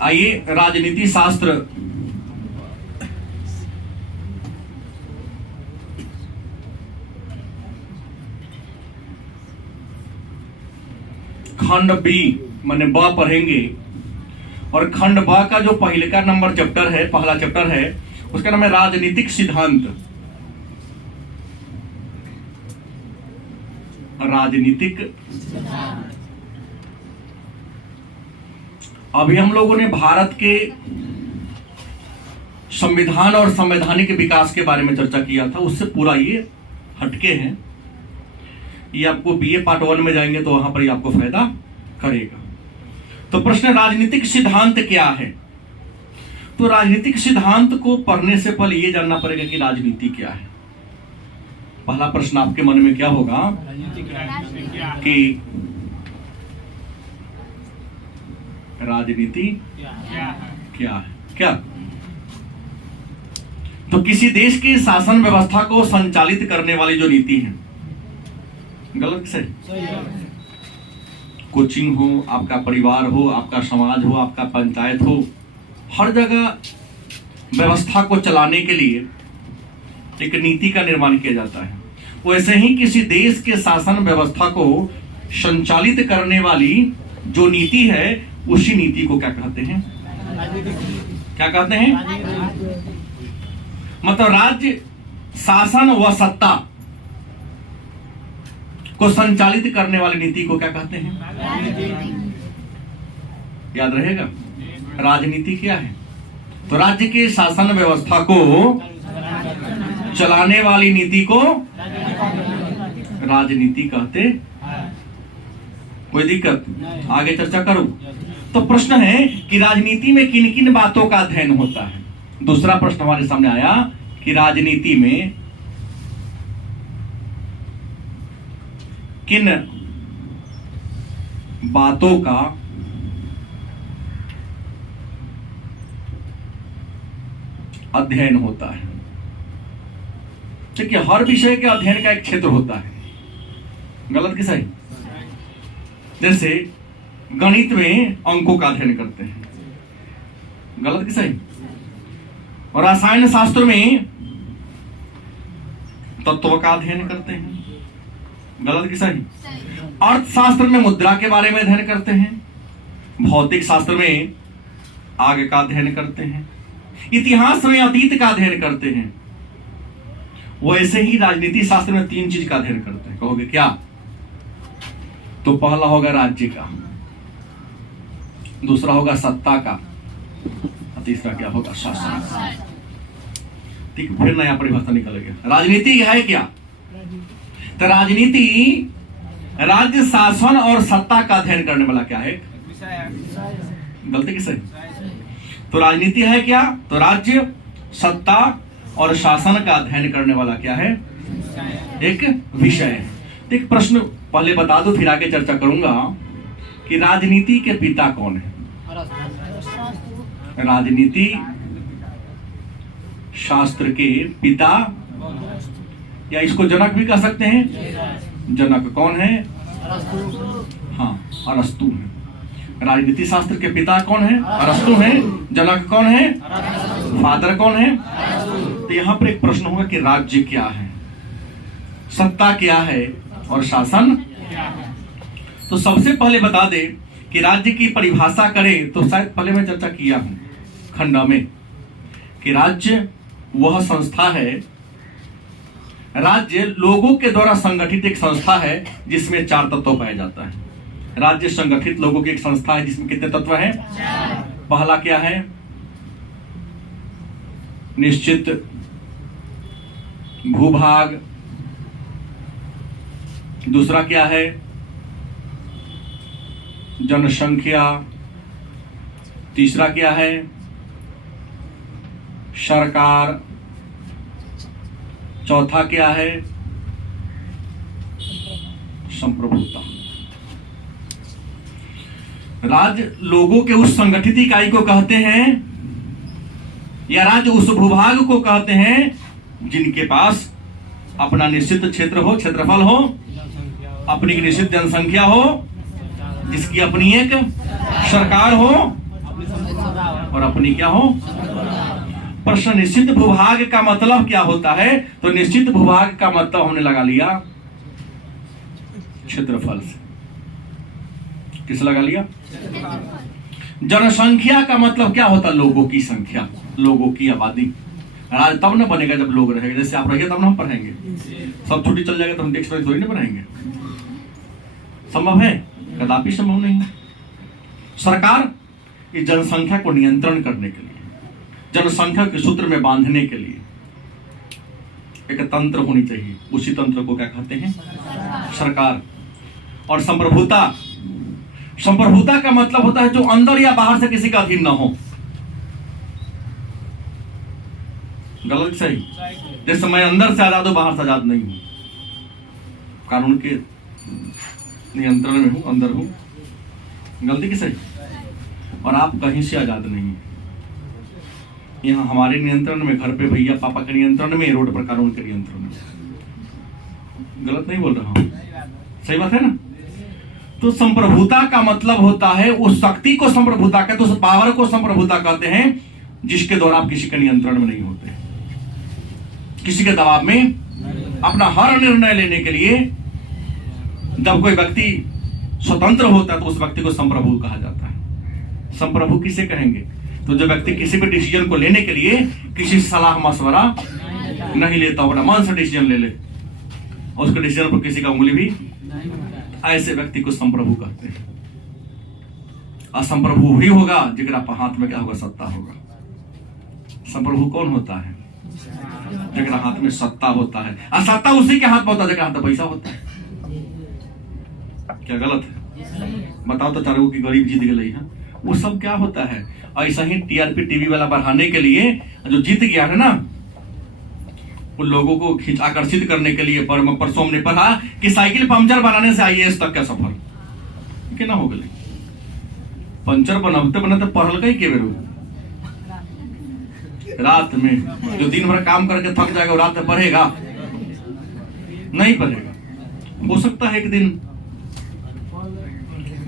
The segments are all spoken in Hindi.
आइए राजनीति शास्त्र खंड बी माने ब पढ़ेंगे। और खंड ब का जो पहले का नंबर चैप्टर है, पहला चैप्टर है, उसका नाम है राजनीतिक सिद्धांत। राजनीतिक अभी हम लोगों ने भारत के संविधान और संवैधानिक विकास के बारे में चर्चा किया था, उससे पूरा ये हटके हैं। ये आपको बीए पार्ट 1 में जाएंगे तो वहां पर ये आपको फायदा करेगा। तो प्रश्न राजनीतिक सिद्धांत क्या है? तो राजनीतिक सिद्धांत को पढ़ने से पहले ये जानना पड़ेगा कि राजनीति क्या है। पहला प्रश्न आपके मन में क्या होगा कि राजनीति क्या है? क्या तो किसी देश की शासन व्यवस्था को संचालित करने वाली जो नीति है, गलत से कोचिंग हो, आपका परिवार हो, आपका समाज हो, आपका पंचायत हो, हर जगह व्यवस्था को चलाने के लिए एक नीति का निर्माण किया जाता है। वैसे ही किसी देश के शासन व्यवस्था को संचालित करने वाली जो नीति है, उसी नीति को क्या कहते हैं? क्या कहते हैं? मतलब राज्य शासन व सत्ता को संचालित करने वाली नीति को क्या कहते हैं? याद रहेगा, राजनीति क्या है? तो राज्य के शासन व्यवस्था को चलाने वाली नीति को राजनीति कहते। कोई दिक्कत? आगे चर्चा करूं। तो प्रश्न है कि राजनीति में किन किन बातों का अध्ययन होता है। दूसरा प्रश्न हमारे सामने आया कि राजनीति में किन बातों का अध्ययन होता है। देखिए, हर विषय के अध्ययन का एक क्षेत्र होता है, गलत कि सही? जैसे गणित में अंकों का अध्ययन करते हैं, गलत कि सही? और रसायन शास्त्र में तत्व का अध्ययन करते हैं, गलत कि सही? अर्थशास्त्र में मुद्रा के बारे में अध्ययन करते हैं, भौतिक शास्त्र में आग का अध्ययन करते हैं, इतिहास में अतीत का अध्ययन करते हैं। वैसे ही राजनीति शास्त्र में 3 चीज का अध्ययन करते हैं। कहोगे क्या? तो पहला होगा राज्य का, दूसरा होगा सत्ता का, और तीसरा क्या होगा? शासन। ठीक, फिर नया परिभाषा निकल गया। राजनीति है क्या? तो राजनीति राज्य शासन और सत्ता का अध्ययन करने वाला क्या है? गलती किससे? तो राजनीति है क्या? तो राज्य, सत्ता और शासन का अध्ययन करने वाला क्या है? एक विषय है। एक प्रश्न पहले बता दो, फिर आगे चर्चा करूंगा कि राजनीति के पिता कौन है? राजनीति शास्त्र के पिता, या इसको जनक भी कह सकते हैं। जनक कौन है? हाँ, अरस्तु है। राजनीति शास्त्र के पिता कौन है? अरस्तु है। जनक कौन है? फादर कौन है? तो यहां पर एक प्रश्न होगा कि राज्य क्या है, सत्ता क्या है और शासन क्या है। तो सबसे पहले बता दे कि राज्य की परिभाषा करें तो शायद पहले मैं चर्चा किया हूं खंड में कि राज्य वह संस्था है, राज्य लोगों के द्वारा संगठित एक संस्था है जिसमें 4 तत्व पाया जाता है। राज्य संगठित लोगों की एक संस्था है जिसमें कितने तत्व हैं? पहला क्या है? निश्चित भूभाग। दूसरा क्या है? जनसंख्या। तीसरा क्या है? सरकार। चौथा क्या है? संप्रभुता। राज्य लोगों के उस संगठित इकाई को कहते हैं, या राज्य उस भूभाग को कहते हैं जिनके पास अपना निश्चित क्षेत्र हो, क्षेत्रफल हो, अपनी निश्चित जनसंख्या हो, जिसकी अपनी एक सरकार हो, और अपनी क्या हो। प्रश्न निश्चित भूभाग का मतलब क्या होता है? तो निश्चित भूभाग का मतलब हमने लगा लिया क्षेत्रफल से। किस लगा लिया? जनसंख्या का मतलब क्या होता है? लोगों की संख्या, लोगों की आबादी। राज तब न बनेगा जब लोग रहेंगे। जैसे आप रहिए तब ना हम पढ़ेंगे। सब छुट्टी चल जाएगा तो हम डेस्क पर थोड़ी ना बनाएंगे। संभव है? कदापि संभव नहीं है। सरकार इस जनसंख्या को नियंत्रण करने के लिए, जनसंख्या के सूत्र में बांधने के लिए एक तंत्र होनी चाहिए। उसी तंत्र को क्या कहते हैं? सरकार। और संप्रभुता, संप्रभुता का मतलब होता है जो अंदर या बाहर से किसी का अधीन न हो। गलत सही? जैसे मैं अंदर से आजाद हूं, बाहर से आजाद नहीं हूं, कानून के नियंत्रण में हूं, अंदर हूं। गलती की सही? और आप कहीं से आजाद नहीं हैं। यहाँ हमारे नियंत्रण में, घर पे भैया पापा के नियंत्रण में, रोड पर कानून के नियंत्रण में। गलत नहीं बोल रहा हूं? सही बात है ना? तो संप्रभुता का मतलब होता है उस शक्ति को संप्रभुता कहते, उस पावर को संप्रभुता कहते हैं जिसके द्वारा आप किसी के नियंत्रण में नहीं होते, किसी के दबाव में अपना हर निर्णय लेने के लिए जब कोई व्यक्ति स्वतंत्र होता है तो उस व्यक्ति को संप्रभु कहा जाता है। संप्रभु किसे कहेंगे? तो जो व्यक्ति किसी भी डिसीजन को लेने के लिए किसी सलाह मशवरा नहीं लेता, अपना मन से डिसीजन ले ले और उसके डिसीजन पर किसी का उंगली भी, ऐसे व्यक्ति को संप्रभु कहते हैं। असंप्रभु ही होगा जिनका हाथ में क्या होगा? सत्ता होगा। संप्रभु कौन होता है? जिनका हाथ में सत्ता होता है। और सत्ता उसी के हाथ में होता है जिनका हाथ में पैसा होता है। क्या गलत है? बताओ तो चारों की गरीब जीत गई है। वो सब क्या होता है? ऐसा ही टीआरपी टीवी वाला बढ़ाने के लिए जो जीत गया है ना, उन लोगों को आकर्षित करने के लिए परसों हमने पढ़ा कि साइकिल पंचर बनाने से आईएएस तक का सफर कितना हो गया। पंचर बनाते बनाते पढ़ल गई के बेरू रात में, जो दिन भर काम करके थक जाएगा वो रात में पढ़ेगा? नहीं पढ़ेगा। हो सकता है एक दिन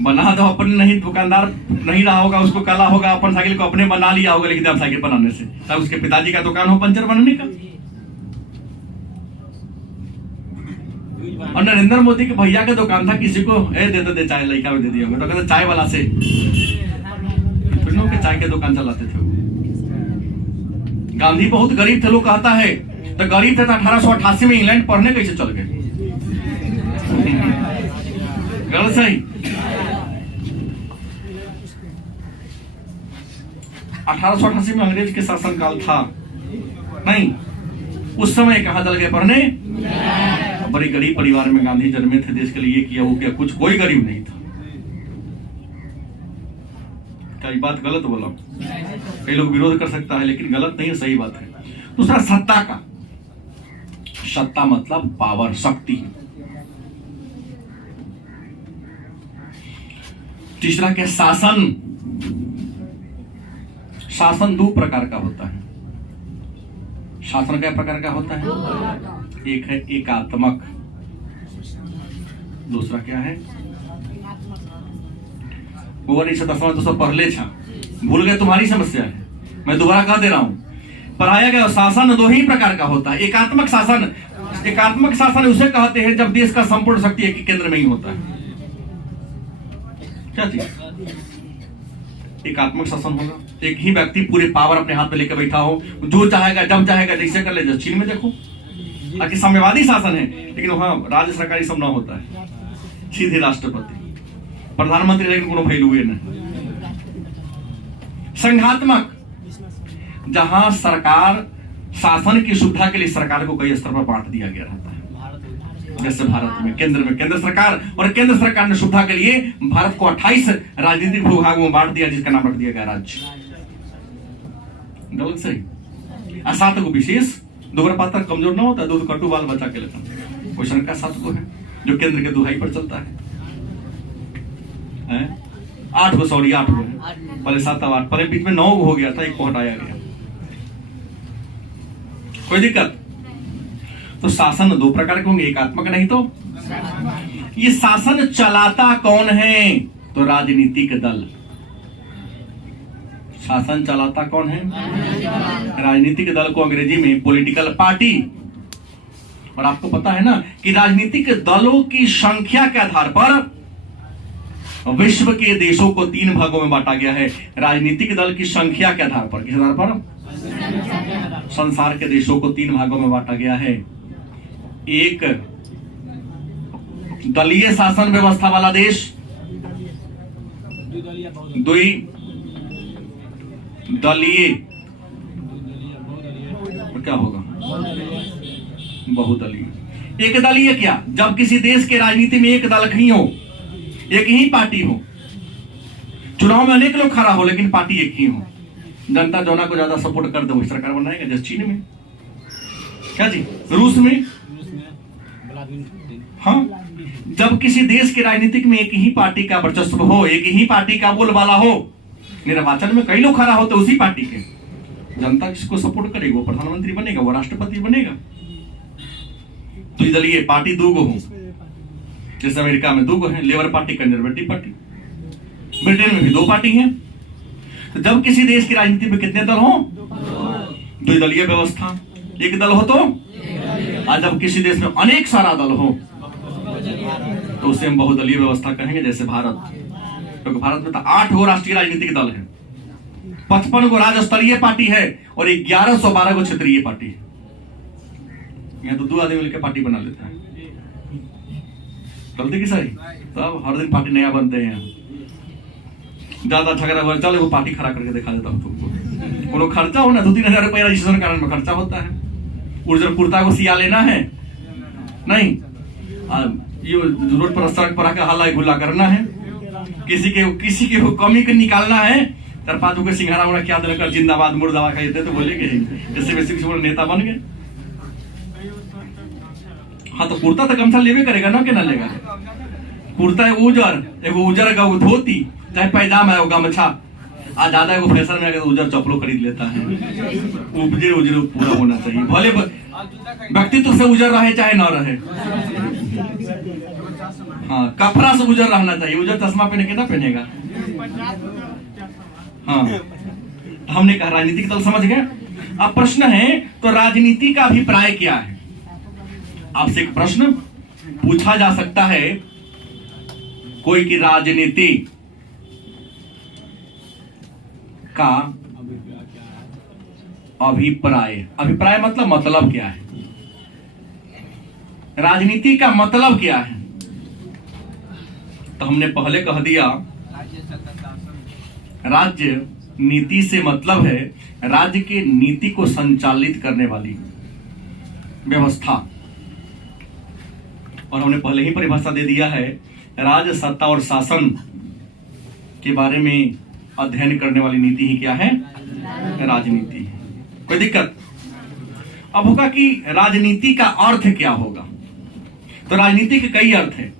बना दो अपने, नहीं दुकानदार नहीं रहा होगा, उसको कला होगा, अपन साइकिल को अपने बना लिया होगा, लेकिन साइकिल बनाने से तब उसके पिताजी का दुकान हो पंचर बनाने का। और नरेंद्र मोदी के भैया का दुकान था, किसी को दे चाय लड़का में दे दिया होगा तो कहते चाय वाला से के चाय के दुकान चलाते थे। गांधी बहुत गरीब थे, लोग कहता है तो गरीब थे तो 1888 में इंग्लैंड पढ़ने कैसे चल गए? गलत सही? 1888 में अंग्रेज के शासनकाल था नहीं, उस समय कहां चल गए पढ़ने? बड़ी गरीब परिवार में गांधी जन्मे थे, देश के लिए ये किया वो किया, कुछ कोई गरीब नहीं था। क्या ये बात गलत बोला? कई लोग विरोध कर सकता है लेकिन गलत नहीं है, सही बात है। दूसरा सत्ता का, सत्ता मतलब पावर, शक्ति। तीसरा क्या? शासन। शासन दो प्रकार का होता है। शासन क्या प्रकार का होता है? एक है एकात्मक, दूसरा क्या है? वो नहीं सता समझ तो सब पढ़ ले छा, भूल गए, तुम्हारी समस्या है, मैं दोबारा कह दे रहा हूं। पढ़ाया गया शासन दो ही प्रकार का होता है। एकात्मक शासन, एकात्मक शासन उसे कहते हैं जब देश का संपूर्ण शक्ति एक केंद्र में ही होता है। क्या चीज? एकात्मक शासन होगा, एक ही व्यक्ति पूरे पावर अपने हाथ में लेकर बैठा हो, जो चाहेगा जब चाहेगा जैसे कर ले। चीन में देखो, ताकि साम्यवादी शासन है लेकिन वहां राज्य सरकारी सब ना होता है, सीधे राष्ट्रपति प्रधानमंत्री, लेकिन कोनो फैल हुए नहीं। संघात्मक, जहां सरकार शासन की सुविधा के लिए सरकार को कई स्तर पर बांट दिया गया रहता है। जैसे भारत में केंद्र सरकार, और केंद्र सरकार ने सुविधा के लिए भारत को 28 राजनीतिक भूभागों में बांट दिया, जिसका नाम रख दिया गया राज्य। गलत सही? 7 को विशेष, दोगरा पात्र कमजोर ना होता, दूध कटु बाल बचा के लेता, क्वेश्चन का 7 को है जो केंद्र के दुहाई पर चलता है। 8 को, सॉरी 8 को है, पहले 7 और 8, पहले बीच में 9 हो गया था, एक को हटाया गया। कोई दिक्कत? तो शासन 2 प्रकार के होंगे, एकात्मक नहीं तो। ये शासन चलाता कौन है? तो राजनीतिक दल। शासन चलाता कौन है? राजनीतिक दल को अंग्रेजी में पॉलिटिकल पार्टी। और आपको पता है ना कि राजनीतिक दलों की संख्या के आधार पर विश्व के देशों को 3 भागों में बांटा गया है। राजनीतिक दल की संख्या के आधार पर, किस आधार पर? संसार के देशों को 3 भागों में बांटा गया है। एक दलीय शासन व्यवस्था वाला देश, द्विदलीय, क्या होगा? बहुदलीय। एक दलीय क्या? जब किसी देश के राजनीति में एक दल ही हो, एक ही पार्टी हो, चुनाव में अनेक लोग खड़ा हो लेकिन पार्टी एक ही हो, जनता जोना को ज्यादा सपोर्ट कर दे वही सरकार बनाएगा। जैसे चीन में, क्या जी, रूस में, हाँ, जब किसी देश के राजनीतिक में एक ही पार्टी का वर्चस्व हो, एक ही पार्टी का बोलबाला हो, निर्वाचन में कई लोग खड़ा होते उसी पार्टी के, जनता किसको सपोर्ट करेगी? वो प्रधानमंत्री बनेगा, वो राष्ट्रपति बनेगा। तो इधर पार्टी 2 हो, जैसे अमेरिका में 2 है, labour party, conservative party. Britain में भी 2 पार्टी हैं। तो जब किसी देश की राजनीति में कितने दल हो? 2 दलीय व्यवस्था। एक दल हो तो, और जब किसी देश में अनेक सारा दल हो तो उसे हम बहुदलीय व्यवस्था कहेंगे। जैसे भारत, क्योंकि भारत में तो 8 गो राष्ट्रीय राजनीतिक दल है, 55 गो राज्य स्तरीय पार्टी है और 1112 गो क्षेत्रीय पार्टी है। यहाँ तो 2 आदमी मिलकर पार्टी बना लेते हैं। गलती की सही? तब हर दिन पार्टी नया बनते हैं। ज्यादा झगड़ा हुआ, चलो वो पार्टी खड़ा करके दिखा देता हूँ तुमको। वो खर्चा हो ना, 2-3 हजार रुपया रजिस्ट्रेशन कारण में खर्चा होता है। उर्जर कुर्ता को सिया लेना है नहीं, ये रोड पर सड़क पर आकर हल्ला गुल्ला करना है, किसी के कमी को निकालना है, 4-5 के सिंघारा वाला क्या देकर जिंदाबाद मुर्दाबाद कह देते तो बोलेंगे जैसे वैसे किसी नेता बन गए। हाँ, तो कुर्ता तो गमछा लेवे करेगा ना, कि ना लेगा? कुर्ता है उजर, एगो उजर का व्यक्ति चाहे पैजामा है वो गमछा, आ ज्यादा एगो फैशन में उजर चप्पलों खरीद लेता है। उजर पूरा होना चाहिए, भले व्यक्तित्व से उजर रहे चाहे ना रहे। हाँ, कपड़ा से उजर रहना चाहिए। उजर चश्मा पहने के ना पहनेगा। हाँ, हमने कहा राजनीतिक दल समझ गए। अब प्रश्न है, तो राजनीति का अभिप्राय क्या है? आपसे एक प्रश्न पूछा जा सकता है कोई की राजनीति का अभिप्राय मतलब क्या है? राजनीति का मतलब क्या है? तो हमने पहले कह दिया, राज्य नीति से मतलब है राज्य के नीति को संचालित करने वाली व्यवस्था। और हमने पहले ही परिभाषा दे दिया है, राज्य सत्ता और शासन के बारे में अध्ययन करने वाली नीति ही क्या है? राजनीति। कोई दिक्कत? अब होगा कि राजनीति का अर्थ क्या होगा। तो राजनीति के कई अर्थ है।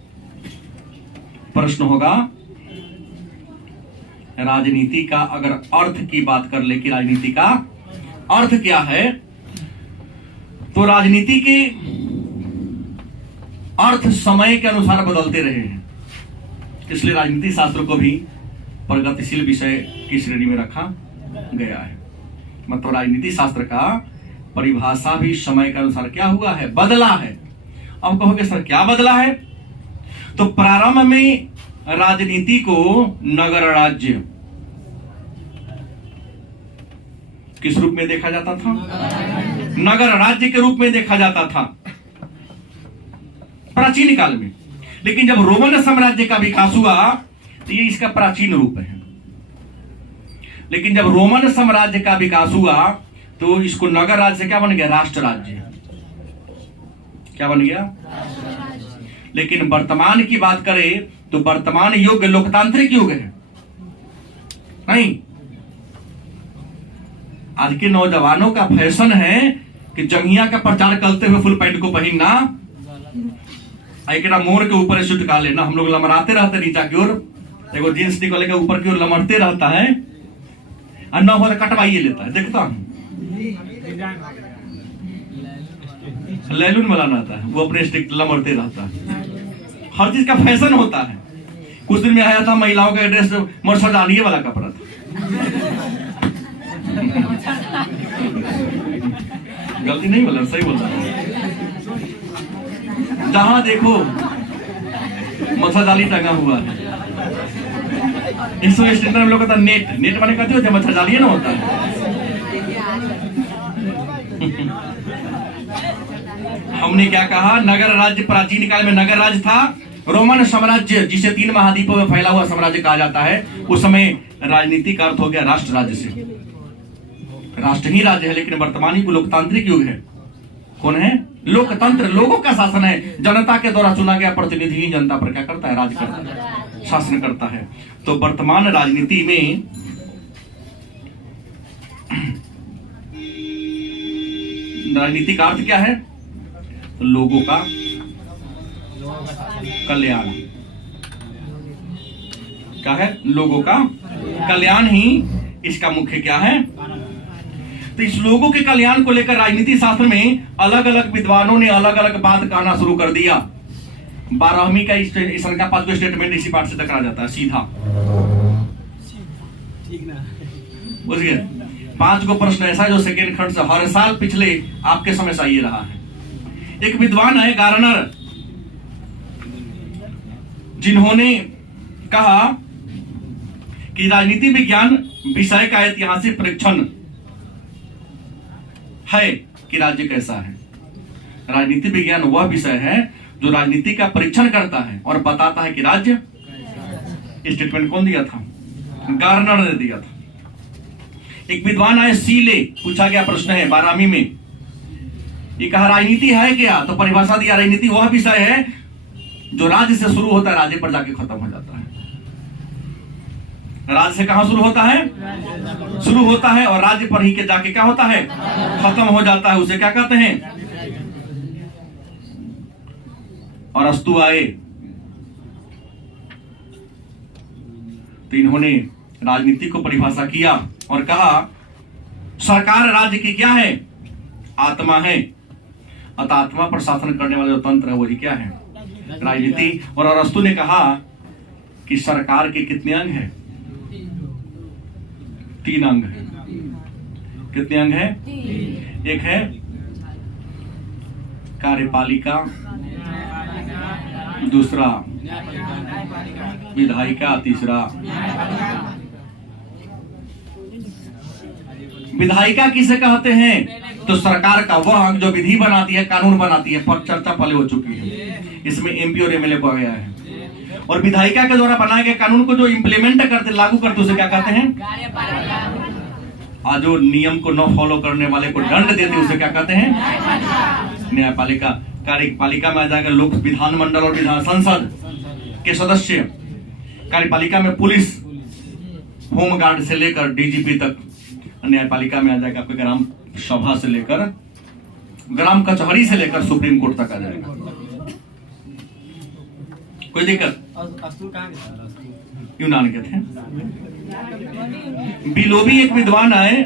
प्रश्न होगा, राजनीति का अगर अर्थ की बात कर ले कि राजनीति का अर्थ क्या है, तो राजनीति के अर्थ समय के अनुसार बदलते रहे हैं। इसलिए राजनीति शास्त्र को भी प्रगतिशील विषय की श्रेणी में रखा गया है। मतलब राजनीति शास्त्र का परिभाषा भी समय के अनुसार क्या हुआ है? बदला है। अब कहोगे सर क्या बदला है? तो प्रारंभ में राजनीति को नगर राज्य किस रूप में देखा जाता था? नगर राज्य के रूप में देखा जाता था प्राचीन काल में। लेकिन जब रोमन साम्राज्य का विकास हुआ तो ये इसका प्राचीन रूप है। लेकिन जब रोमन साम्राज्य का विकास हुआ तो इसको नगर राज्य से क्या बन गया? राष्ट्र राज्य। क्या बन गया? लेकिन वर्तमान की बात करें तो वर्तमान युग लोकतांत्रिक युग है। नहीं, आज के नौजवानों का फैशन है कि जंगिया का प्रचार करते हुए फुल पैंट को पहनना, एक मोर के ऊपर सूट का लेना। हम लोग लमराते रहते नीचा की ओर, एगो जींस निकले के ऊपर की ओर लमड़ते रहता है, और ना हो तो कटवाइए लेता है। देखता हूं लैलून मलाना आता है, वो अपने स्टिक लमड़ते रहता है। हर चीज का फैशन होता है। कुछ दिन में आया था महिलाओं का ड्रेस मर्सडानिये वाला कपड़ा था। गलती नहीं बोला, सही बोला। जहां देखो मच्छर जाली टंगा हुआ है। इसको स्टैंडर्ड में लोग कहता नेट, नेट माने कहते हो जब मच्छर जाली ना होता है। हमने क्या कहा, नगर राज्य प्राचीन काल में नगर राज्य था। रोमन साम्राज्य जिसे 3 महाद्वीपों में फैला हुआ साम्राज्य कहा जाता है, उस समय राजनीति का अर्थ हो गया राष्ट्र राज्य से। राष्ट्र ही राज्य है, लेकिन वर्तमान युग लोकतांत्रिक युग है। कौन है? लोकतंत्र, लोगों का शासन है। जनता के द्वारा चुना गया प्रतिनिधि ही जनता पर क्या करता है? राज करता है, शासन करता है। तो वर्तमान राजनीति में राजनीति का अर्थ क्या है? तो लोगों का कल्याण। क्या है? लोगों का कल्याण ही इसका मुख्य क्या है? तो इस लोगों के कल्याण को लेकर राजनीति शास्त्र में अलग अलग विद्वानों ने अलग अलग बात कहना शुरू कर दिया। 12वीं का इस का 5वां स्टेटमेंट इसी पाठ से टकरा जाता है सीधा। बुझ गए? 5 को प्रश्न ऐसा है जो सेकेंड खंड से हर साल पिछले आपके समय से ये रहा है। एक विद्वान है गार्नर, जिन्होंने कहा कि राजनीति विज्ञान विषय का ऐतिहासिक परीक्षण है कि राज्य कैसा है। राजनीति विज्ञान वह विषय है जो राजनीति का परीक्षण करता है और बताता है कि राज्य। स्टेटमेंट कौन दिया था? गार्नर ने दिया था। एक विद्वान आए सीले, पूछा गया प्रश्न है 12वीं में, ये कहा राजनीति है क्या? तो परिभाषा दिया, राजनीति वह विषय है जो राज्य से शुरू होता है, राज्य पर जाके खत्म हो जाता है। राज्य से कहां शुरू होता है? शुरू होता है और राज्य पर ही के जाके क्या होता है? खत्म हो जाता है। उसे क्या कहते हैं? और अस्तु आए तो इन्होंने राजनीति को परिभाषा किया और कहा सरकार राज्य की क्या है? आत्मा है। अतः आत्मा पर शासन करने वाला जो तंत्र है वही क्या है? राजनीति। और अरस्तु ने कहा कि सरकार के कितने अंग हैं? 3 अंग है। कितने अंग है? एक है कार्यपालिका, दूसरा विधायिका, तीसरा विधायिका किसे कहते हैं? तो सरकार का वह अंग जो विधि बनाती है, कानून बनाती है। पर चर्चा पहले हो चुकी है, इसमें एमपी और एमएलए को आ गया है। और विधायिका के द्वारा बनाए गए कानून को जो इंप्लीमेंट करते, लागू करते, उसे क्या कहते हैं? आज जो नियम को न फॉलो करने वाले को दंड देते उसे क्या कहते हैं? न्यायपालिका। कार्यपालिका में आ जाएगा लोक विधानमंडल और विधान संसद के सदस्य। कार्यपालिका में पुलिस, होमगार्ड से लेकर डीजीपी तक। न्यायपालिका में आ जाएगा आपके ग्राम सभा से लेकर, ग्राम कचहरी से लेकर सुप्रीम कोर्ट तक आ जाएगा। कोई दिक्कत? यूनान के थे। बिलोबी एक विद्वान आए।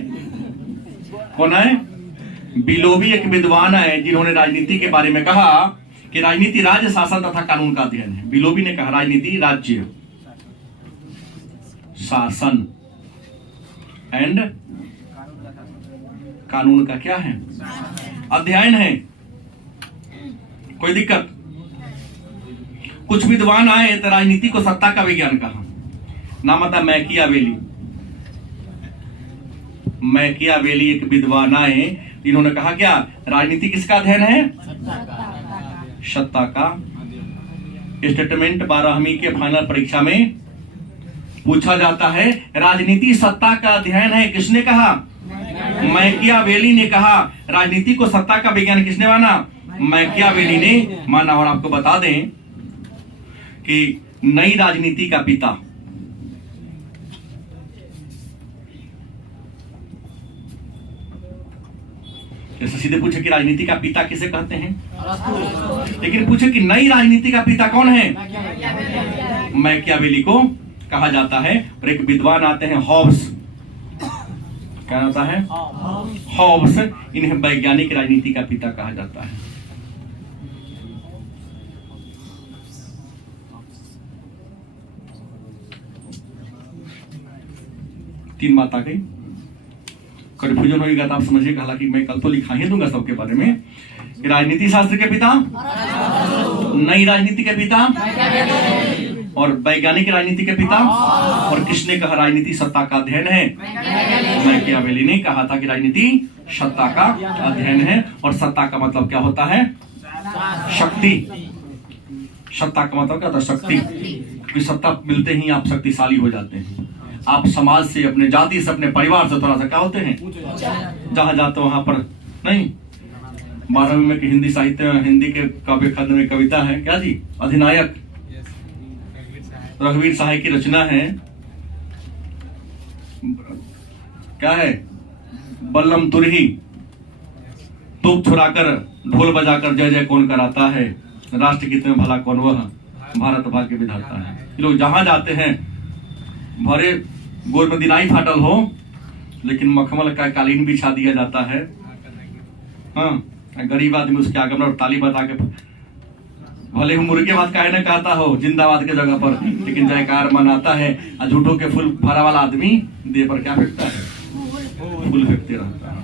कौन आए? बिलोबी एक विद्वान आए जिन्होंने राजनीति के बारे में कहा कि राजनीति राज्य शासन तथा कानून का अध्ययन है। बिलोबी ने कहा राजनीति राज्य शासन एंड कानून का क्या है? अध्ययन है। कोई दिक्कत? कुछ विद्वान आए तो राजनीति को सत्ता का विज्ञान कहा। नाम था मैकियावेली। मैकियावेली एक विद्वान आए, इन्होंने कहा क्या? राजनीति किसका अध्ययन है? सत्ता का। स्टेटमेंट 12वीं के फाइनल परीक्षा में पूछा जाता है, राजनीति सत्ता का अध्ययन है। किसने कहा? मैकियावेली ने कहा। राजनीति को सत्ता का विज्ञान किसने माना? मैकियावेली ने माना। और आपको बता दें कि नई राजनीति का पिता जैसे सीधे पूछे कि राजनीति का पिता किसे कहते हैं, लेकिन पूछे कि नई राजनीति का पिता कौन है? मैकियावेली को कहा जाता है। और एक विद्वान आते हैं हॉब्स। क्या होता है? हॉब्स। इन्हें वैज्ञानिक राजनीति का पिता कहा जाता है। तीन बात आ गई। कन्फ्यूजन होगा तो आप समझिएगा, हालांकि मैं कल तो लिखा ही दूंगा सबके बारे में। राजनीति शास्त्र के पिता, नई राजनीति के पिता और वैज्ञानिक राजनीति के पिता। और किसने कहा राजनीति सत्ता का अध्ययन है? मैकियावेली ने कहा था कि राजनीति सत्ता का अध्ययन है। और सत्ता का मतलब क्या होता है? शक्ति। सत्ता का मतलब क्या होता है? शक्ति। क्योंकि सत्ता मिलते ही आप शक्तिशाली हो जाते हैं। आप समाज से, अपने जाति से, अपने परिवार से थोड़ा सा क्या होते हैं? जहां जाते वहां पर नहीं। 12वीं में हिंदी साहित्य, हिंदी के काव्य खंड में कविता है क्या जी? अधिनायक रघुवीर सहाय की रचना है। क्या है? बल्लम तुरही तूप छुड़ाकर ढोल बजाकर जय जय कौन कराता है, राष्ट्र गीत में भला कौन वह, भारत भाग्य विधाता है। ये लोग जहां जाते हैं भरे गोर में दिनाई फाटल हो, लेकिन मखमल का कालीन बिछा दिया जाता है। हाँ, गरीब आदमी उसके आगे में ताली बजा के, भले ही मुर्गे भात काहे न कहता हो जिंदाबाद के जगह पर, लेकिन जयकार मनाता है। झूठों के फूल फरा वाला आदमी देह पर क्या फेंकता है? फूल फेंकते रहता है।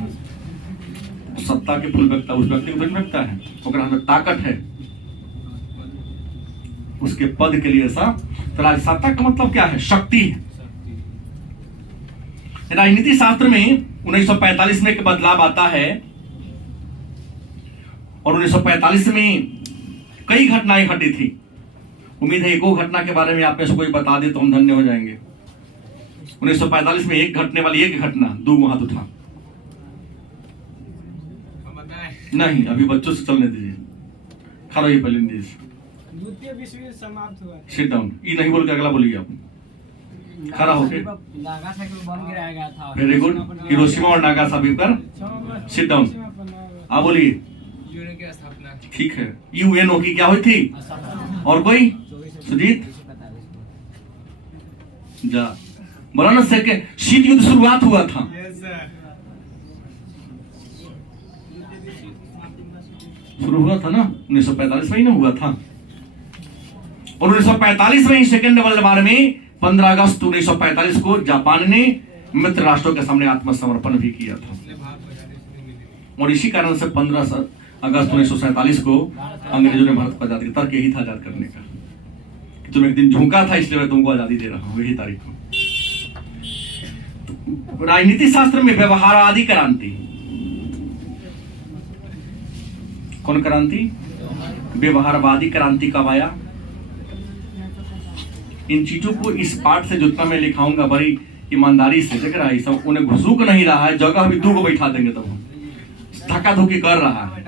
सत्ता के फूल फेंकता है, उस व्यक्ति को फूल फेंकता है, ओकरा में ताकत है, उसके पद के लिए ऐसा। तो सत्ता का मतलब क्या है? शक्ति है। राजनीति शास्त्र में 1945 में एक बदलाव आता है और 1945 में कई घटनाएं घटी थी। उम्मीद है एको घटना के बारे में आप में से कोई बता दे तो हम धन्य हो जाएंगे। 1945 में एक घटने वाली एक घटना, 2 हाथ उठा नहीं, अभी बच्चों से चलने दीजिए। खड़ा ये पहले द्वितीय विश्व युद्ध समाप्त हुआ। Sit down. ये नहीं बोल के अगला बोलिए आप। खड़ा होके। Very good. हिरोशिमा और नागासाकी पर सिट डाउन। आप बोलिए। ठीक है। यूएनओ की क्या हुई थी? और कोई? सुजीत जा बोला ना सर के शीत युद्ध शुरुआत हुआ था। शुरू हुआ था ना 1945 में ही ना हुआ था। और 1945 में ही सेकेंड वर्ल्ड वार में 15 अगस्त 1945 को जापान ने मित्र राष्ट्रों के सामने आत्मसमर्पण भी किया था। और इसी कारण से 15 अगस्त 1947 को अंग्रेजों ने भारत को आजादी का तर्क यही था आजाद करने का कि तुम एक दिन झुका था इसलिए मैं तुमको आजादी दे रहा हूं, वही तारीख को। तो राजनीति शास्त्र में व्यवहारवादी क्रांति, कौन क्रांति? व्यवहारवादी क्रांति कब आया? इन चीजों को इस पाठ से जितना मैं लिखाऊंगा बड़ी ईमानदारी से देख रहा है, सब उन्हें घुसूक नहीं रहा है, जगह भी 2 को बैठा देंगे तब हम धक्का धुकी कर रहा है।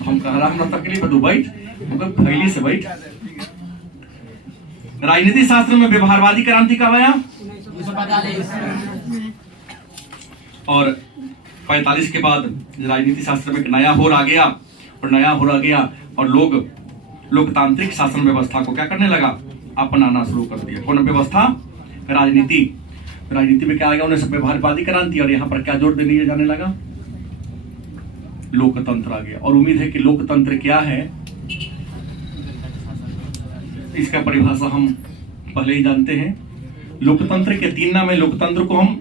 हम कह रहा हम तकलीफ तू बैठ, फैली से बैठ। राजनीति शास्त्र में व्यवहारवादी क्रांति कब आया? 1945। और 45 के बाद राजनीति शास्त्र में एक नया होर आ गया और लोग लोकतांत्रिक शासन व्यवस्था को क्या करने लगा? अपनाना शुरू कर दिया। कौन व्यवस्था? राजनीति में क्या आ गया? उन्हें व्यवहारवादी क्रांति। और यहाँ पर क्या जोर दे दिया जाने लगा? लोकतंत्र आ गया। और उम्मीद है कि लोकतंत्र क्या है इसका परिभाषा हम पहले ही जानते हैं। लोकतंत्र के 3 नाम है। लोकतंत्र को हम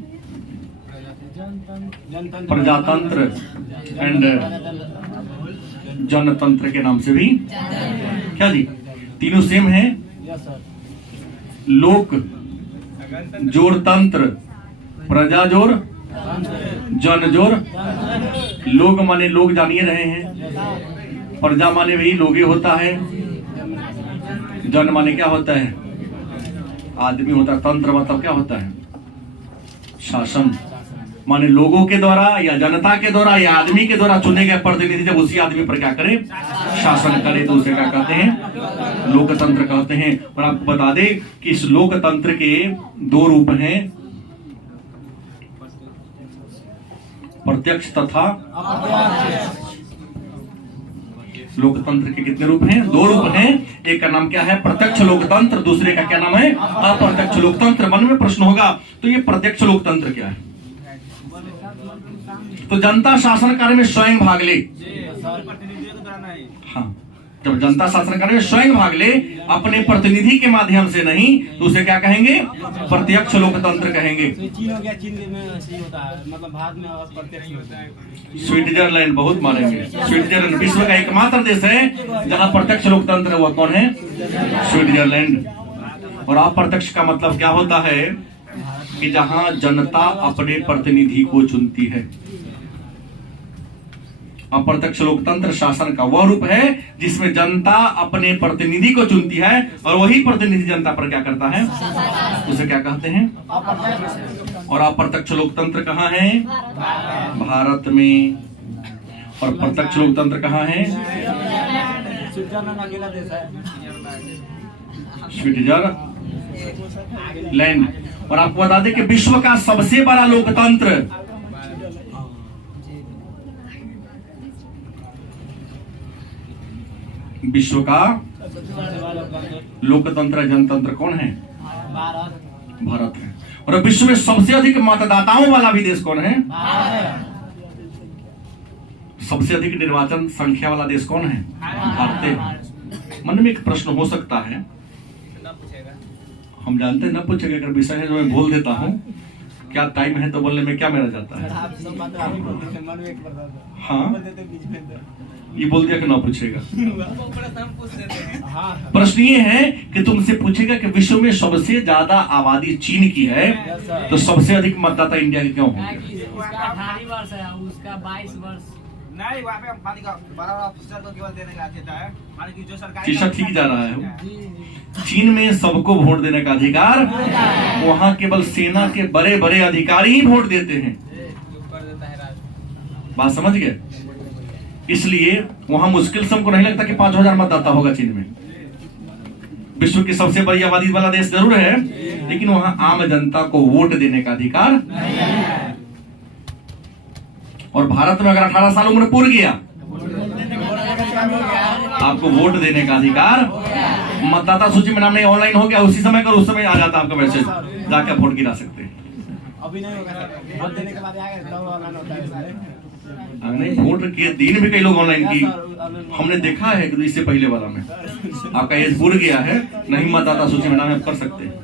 प्रजातंत्र एंड जनतंत्र के नाम से भी क्या जी? तीनों सेम है। लोक जोड़ तंत्र, प्रजा जोड़, जन जोड़। लोग माने लोग जानिए रहे हैं, प्रजा माने वही लोग ही होता है, जन माने क्या होता है? आदमी होता है। तंत्र मतलब क्या होता है? शासन माने लोगों के द्वारा या जनता के द्वारा या आदमी के द्वारा चुने गए प्रतिनिधि जब उसी आदमी पर क्या करे? शासन करे, तो उसे क्या कहते हैं? लोकतंत्र कहते हैं। और आपको बता दें कि इस लोकतंत्र के 2 रूप हैं, प्रत्यक्ष तथा अप्रत्यक्ष। लोकतंत्र के कितने रूप हैं? 2 रूप हैं। एक का नाम क्या है? प्रत्यक्ष लोकतंत्र। दूसरे का क्या नाम है? अप्रत्यक्ष लोकतंत्र। मन में प्रश्न होगा तो ये प्रत्यक्ष लोकतंत्र क्या है? तो जनता शासन कार्य में स्वयं भाग ले। हाँ, जब जनता शासन कार्य में स्वयं भाग ले अपने प्रतिनिधि के माध्यम से नहीं तो उसे क्या कहेंगे? प्रत्यक्ष लोकतंत्र कहेंगे। चीन हो गया, चीन में ऐसे ही होता है, मतलब भारत में प्रत्यक्ष होता है। स्विट्जरलैंड बहुत मानेंगे। स्विट्जरलैंड विश्व का एकमात्र देश है जहां प्रत्यक्ष लोकतंत्र है, वह कौन है? स्विट्जरलैंड। और अप्रत्यक्ष का मतलब क्या होता है कि जहां जनता अपने प्रतिनिधि को चुनती है। अप्रत्यक्ष लोकतंत्र शासन का वह रूप है जिसमें जनता अपने प्रतिनिधि को चुनती है और वही प्रतिनिधि जनता पर क्या करता है, उसे क्या कहते हैं? और अप्रत्यक्ष लोकतंत्र कहाँ है? भारत में। और प्रत्यक्ष लोकतंत्र कहाँ है? स्विट्जरलैंड अकेला देश है। स्विट्जरलैंड। और आपको बता दें कि विश्व का सबसे बड़ा लोकतंत्र विश्व का लोकतंत्र जनतंत्र कौन है? भारत है। और विश्व में सबसे अधिक मतदाताओं वाला भी देश कौन है? सबसे अधिक निर्वाचन संख्या वाला देश कौन है? भारत है। मन में एक प्रश्न हो सकता है, हम जानते हैं ना पूछेगा, अगर विषय है जो मैं बोल देता हूँ, क्या टाइम है तो बोलने में क्या मेरा जाता है? हाँ, ये बोल दिया कि ना पूछेगा। प्रश्न ये है कि तुमसे पूछेगा कि विश्व में सबसे ज्यादा आबादी चीन की है तो सबसे अधिक मतदाता इंडिया के क्यों होंगे? उसका 18 वर्ष है, उसका 22 वर्ष नहीं, वहाँ पे पानी का बड़ा ऑफिसर को केवल देने का देता है, मानी कि जो सरकारी चीशा ठीक जा रहा है। चीन में सबको वोट देने का अधिकार, वहाँ केवल सेना के बड़े बड़े अधिकारी ही वोट देते हैं। बात समझ गए? इसलिए वहां मुश्किल से हमको नहीं लगता कि 5000 मतदाता होगा चीन में। विश्व की सबसे बड़ी आबादी वाला देश जरूर है, लेकिन वहां आम जनता को वोट देने का अधिकार नहीं है। और भारत में अगर 18 साल उम्र पूर गया आपको वोट देने का अधिकार, मतदाता सूची में नाम नहीं, ऑनलाइन हो गया, उसी समय कर उस समय आ जाता आपका मैसेज, जाकर वोट गिरा सकते हैं। अभी नहीं होगा, वोट देने के बाद आएगा तब ऑनलाइन होता है। नहीं, वोट के दिन भी कई लोग ऑनलाइन की हमने देखा है कि इससे पहले वाला में आपका एज पूर गया है, नहीं मतदाता सूची में नाम है, कर सकते हैं।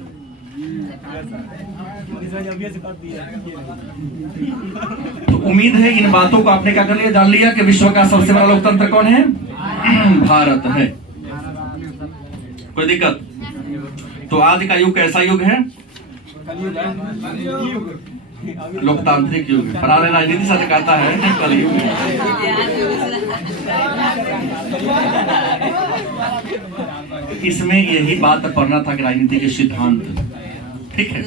तो उम्मीद है इन बातों को आपने क्या कर लिया, जान लिया कि विश्व का सबसे बड़ा लोकतंत्र कौन है? भारत है। कोई दिक्कत? तो आज का युग कैसा युग है? लोकतांत्रिक युग है। पुराने राजनीति से कहता है कलयुग है। इसमें यही बात पढ़ना था कि राजनीति के सिद्धांत, ठीक है।